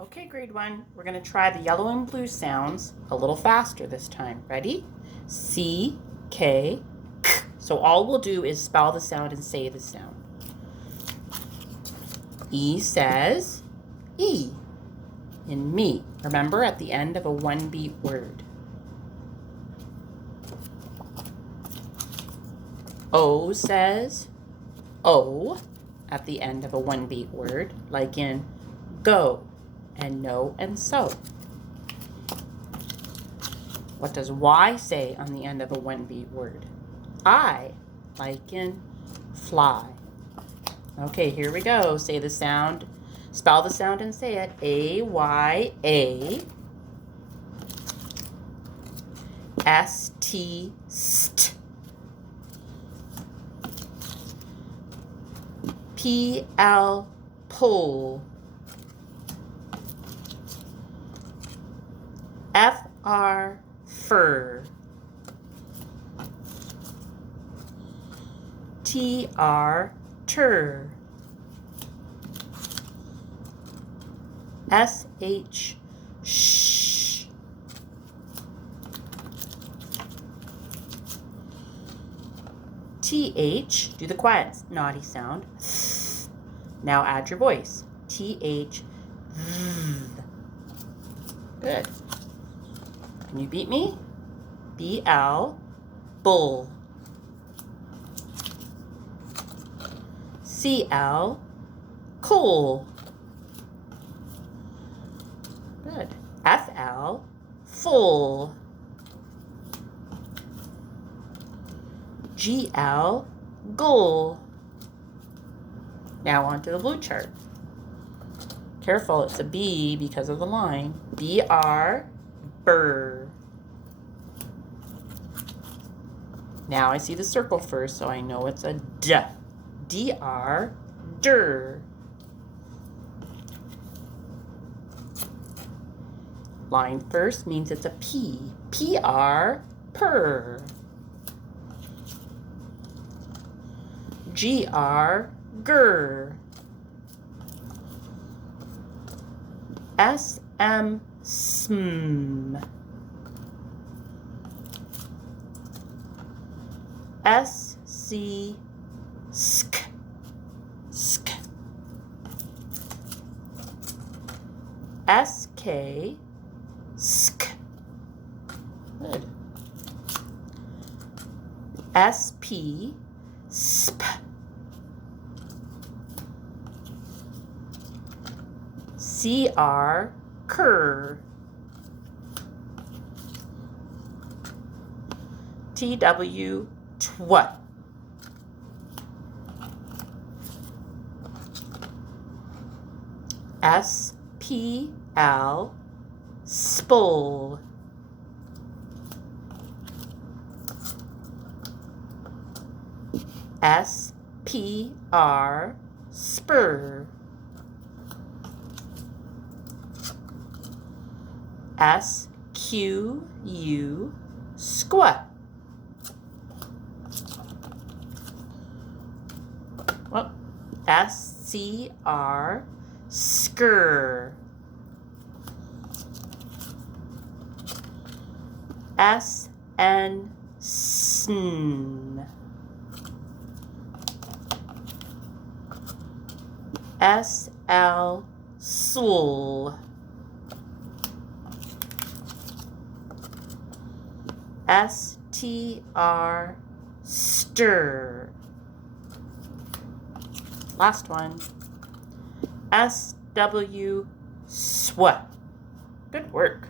Okay, grade 1, we're going to try the yellow and blue sounds a little faster this time. Ready? C, K, K. So all we'll do is spell the sound and say the sound. E says E in me. Remember, at the end of a one-beat word. O says O at the end of a one-beat word, like in go and no and so. What does Y say on the end of a one-beat word? I, like in fly. Okay, here we go. Say the sound, spell the sound and say it. A-Y-A. S-T, st. P-L, pull. F-R, fur. T-R, tur. S-H, sh. T-H, do the quiet, naughty sound. Now add your voice. T-H, good. Can you beat me? B-L, bull. C-L, cool. Good. F-L, full. G-L, goal. Now onto the blue chart. Careful, it's a B because of the line. B-R, burr. Now I see the circle first, so I know it's a D. D-R, dir. Line first means it's a P. P-R, purr. G-R, gur. S-M, sm. S-C, sk. Sk. S-K, sk. Good. S-P, sp. C-R, cur. T-W, twat. S-P-L, spul. S-P-R, spur. S-Q-U, squat. Well, S-C-R, skr. S-N, sn. S-L, sul. S-T-R, stir. Last one. S-W, sweat. Good work.